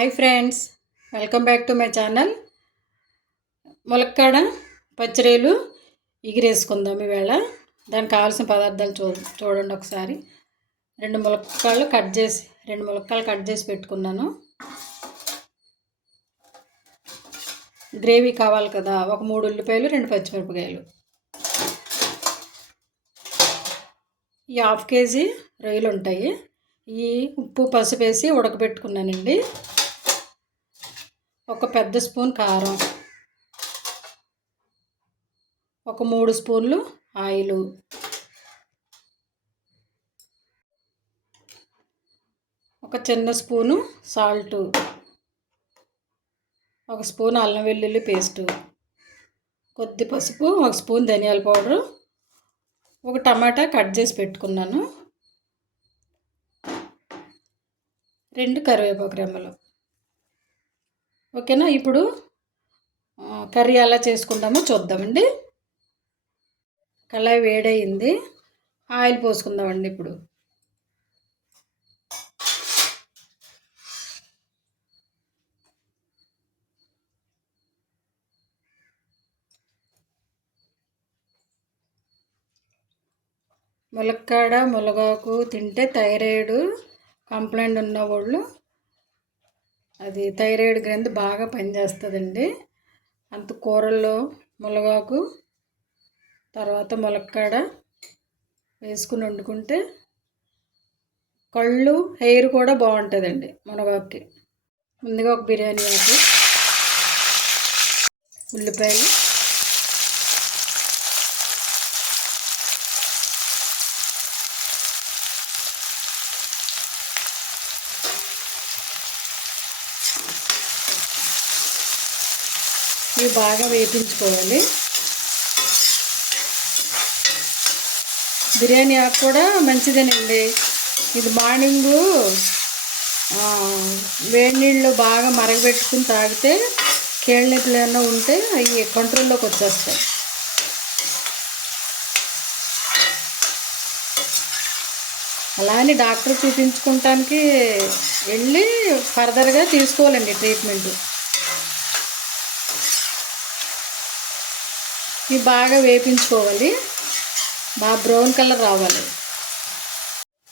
Hi friends, welcome back to my channel. ములక్కాడ పచ్చడిలు ఎగిరేసుకుందాం ఈవేళ. దానికి కావాల్సిన పదార్థాలు చూడండి ఒకసారి. రెండు ములక్కాయలు కట్ చేసి పెట్టుకున్నాను. గ్రేవీ కావాలి కదా, ఒక 3 ఉల్లిపాయలు, 2 పచ్చిమిరపకాయలు. ఈ 1/2 కేజీ రొయ్యలు ఉంటాయి. ఈ ఉప్పు పసుపు వేసి ఉడకబెట్టుకున్నానండి. ఒక పెద్ద స్పూన్ కారం, ఒక 3 స్పూన్లు ఆయిలు, ఒక చిన్న స్పూను సాల్టు, ఒక స్పూన్ అల్లం వెల్లుల్లి పేస్టు, కొద్ది పసుపు, ఒక స్పూన్ ధనియాల పౌడరు, ఒక టమాటా కట్ చేసి పెట్టుకున్నాను, 2 కరివేపాకు రెమ్మలు. ఓకేనా, ఇప్పుడు కర్రీ ఎలా చేసుకుందామో చూద్దామండి. కళాయి వేడయింది, ఆయిల్ పోసుకుందామండి. ఇప్పుడు ములక్కాడ మునగాకు తింటే థైరాయిడ్ కంప్లైంట్ ఉన్నవాళ్ళు, అది థైరాయిడ్ గ్రంథి బాగా పనిచేస్తుందండి. అంత కూరల్లో మునగాకు తర్వాత ములక్కాడ వేసుకుని వండుకుంటే కళ్ళు హెయిర్ కూడా బాగుంటుందండి మునగాకుకి. ముందుగా ఒక బిర్యానీ ఆకు, ఉల్లిపాయలు, ఇవి బాగా వేపించుకోవాలి. బిర్యానీ ఆకు కూడా మంచిదేనండి. ఇది మార్నింగు వేడి నీళ్ళు బాగా మరగబెట్టుకుని తాగితే కీళ్ళ నొప్పులు ఏమైనా ఉంటే అవి కంట్రోల్లోకి వచ్చేస్తాయి. అలానే డాక్టర్ చూపించుకోవటానికి వెళ్ళి ఫర్దర్గా తీసుకోవాలండి ట్రీట్మెంట్. ఇవి బాగా వేపించుకోవాలి, బాగా బ్రౌన్ కలర్ రావాలి.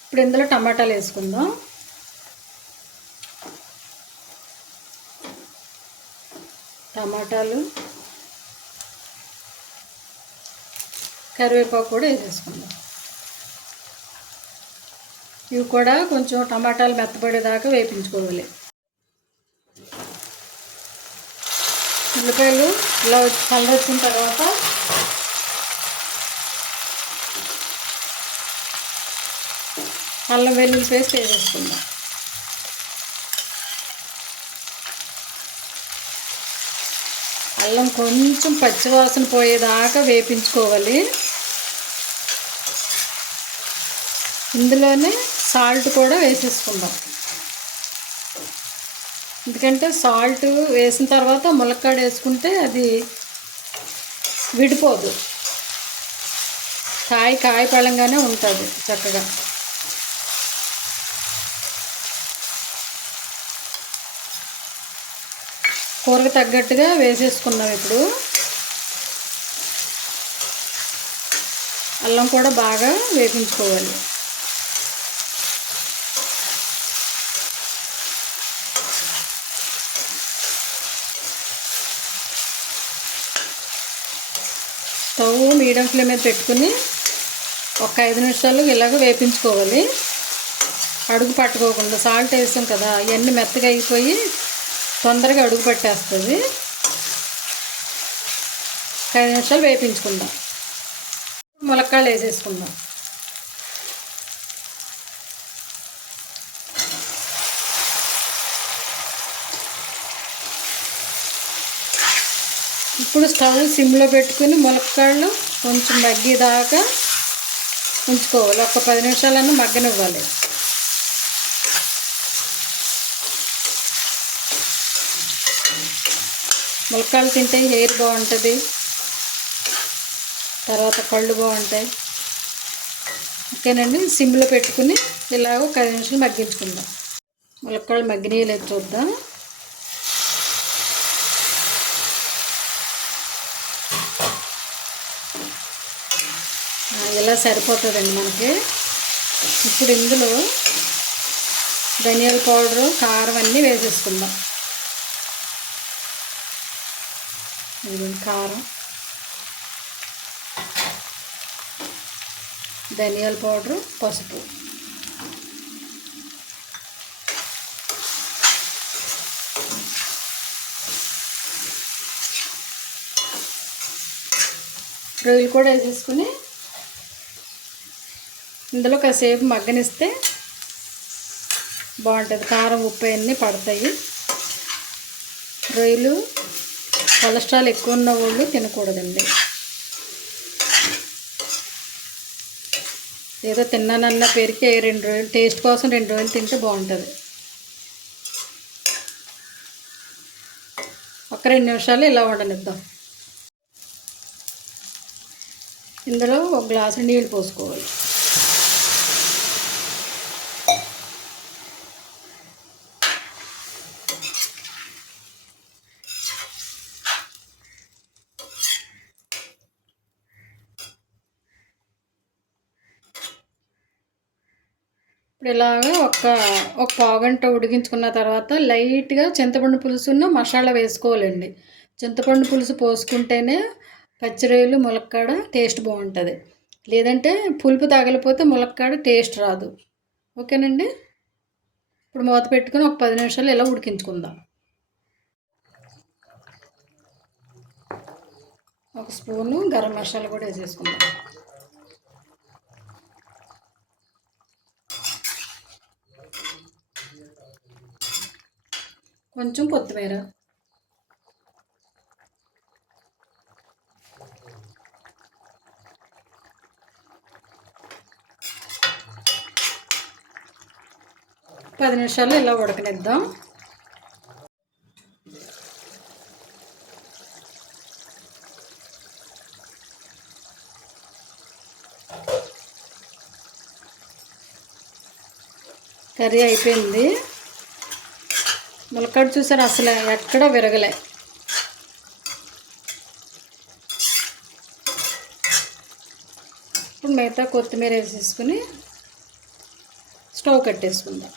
ఇప్పుడు ఇందులో టమాటాలు వేసుకుందాం. టమాటాలు, కరివేపాకు కూడా వేసేసుకుందాం. ఇవి కూడా కొంచెం టమాటాలు మెత్తపడేదాకా వేపించుకోవాలి. ఉల్లిపాయలు ఇలా కలర్ వచ్చిన తర్వాత అల్లం వెల్లుల్లి పేస్ట్ వేసేసుకుందాం. అల్లం కొంచెం పచ్చివాసన పోయేదాకా వేపించుకోవాలి. ఇందులోనే సాల్ట్ కూడా వేసేసుకుందాం. ఎందుకంటే సాల్ట్ వేసిన తర్వాత ములక్కాడ వేసుకుంటే అది విడిపోదు, కాయ పళ్ళంగానే ఉంటుంది చక్కగా. కూరకు తగ్గట్టుగా వేసేసుకున్నాం. ఇప్పుడు అల్లం కూడా బాగా వేపించుకోవాలి. స్టవ్ మీడియం ఫ్లేమ్ మీద పెట్టుకుని ఒక 5 నిమిషాలు ఇలాగ వేపించుకోవాలి. అడుగు పట్టుకోకుండా, సాల్ట్ వేసాం కదా, ఇవన్నీ మెత్తగా అయిపోయి తొందరగా అడుగు పట్టేస్తుంది. 5 నిమిషాలు వేపించుకుందాం. ములక్కాయలు వేసేసుకుందాం. ఇప్పుడు స్టవ్ సిమ్లో పెట్టుకుని ములక్కాడలు కొంచెం మగ్గేదాకా ఉంచుకోవాలి. ఒక 10 నిమిషాలన్నా మగ్గనివ్వాలి. ములక్కాడలు తింటే హెయిర్ బాగుంటుంది, తర్వాత కళ్ళు బాగుంటాయి. ఓకేనండి, సిమ్లో పెట్టుకుని ఇలాగ ఒక 5 నిమిషాలు మగ్గించుకుందాం. ములక్కాడలు మగ్గినవి లేదు చూద్దాం. ఇలా సరిపోతుందండి మనకి. ఇప్పుడు ఇందులో ధనియాల పౌడరు, కారం అన్నీ వేసేసుకుందాం. ఇది కారం, ధనియాల పౌడరు, పసుపు. రొయ్యలు కూడా వేసేసుకుని ఇందులో కాసేపు మగ్గనిస్తే బాగుంటుంది. కారం, ఉప్పు అన్నీ పడతాయి. రొయ్యలు కొలెస్ట్రాల్ ఎక్కువ ఉన్న వాళ్ళు తినకూడదండి. ఏదో తిన్నానన్న పేరుకి 2 రోజులు టేస్ట్ కోసం 2 రోజులు తింటే బాగుంటుంది. ఒక 2 నిమిషాలు ఇలా ఉండనిద్దాం. ఇందులో 1 గ్లాసు నీళ్ళు పోసుకోవాలి. ఇప్పుడు ఇలాగా ఒక పావుగంట ఉడికించుకున్న తర్వాత లైట్గా చింతపండు పులుసున్న మసాలా వేసుకోవాలండి. చింతపండు పులుసు పోసుకుంటేనే పచ్చిరొయ్యలు, ములక్కాడ టేస్ట్ బాగుంటుంది. లేదంటే పులుపు తగలిపోతే ములక్కాడ టేస్ట్ రాదు. ఓకేనండి. ఇప్పుడు మూత పెట్టుకుని ఒక 10 నిమిషాలు ఇలా ఉడికించుకుందాం. 1 స్పూను గరం మసాలా కూడా వేసేసుకుందాం. కొంచెం కొత్తిమీర, పది నిమిషాలు ఇలా ఉడకనిద్దాం. కర్రీ అయిపోయింది. ములక్కాడ చూసారు, అసలు ఎక్కడ విరగలే. ఇప్పుడు మిగతా కొత్తిమీర వేసేసుకుని స్టవ్ కట్టేసుకుందాం.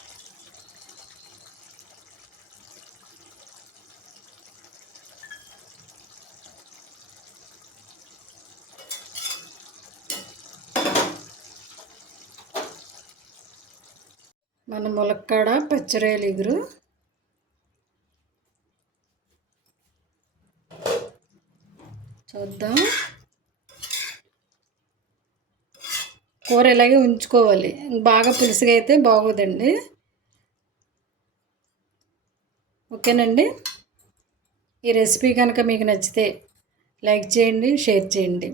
మన ములక్కాడ పచ్చిరొయ్యలు ఎగురు చూద్దాం. కూర ఇలాగే ఉంచుకోవాలి, బాగా పులుసుగా అయితే బాగోదండి. ఓకేనండి. ఈ రెసిపీ కనుక మీకు నచ్చితే లైక్ చేయండి, షేర్ చేయండి,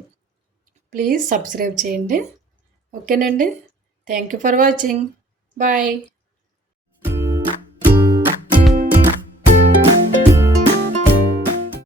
ప్లీజ్ సబ్స్క్రైబ్ చేయండి. ఓకేనండి. Thank you for watching. Bye.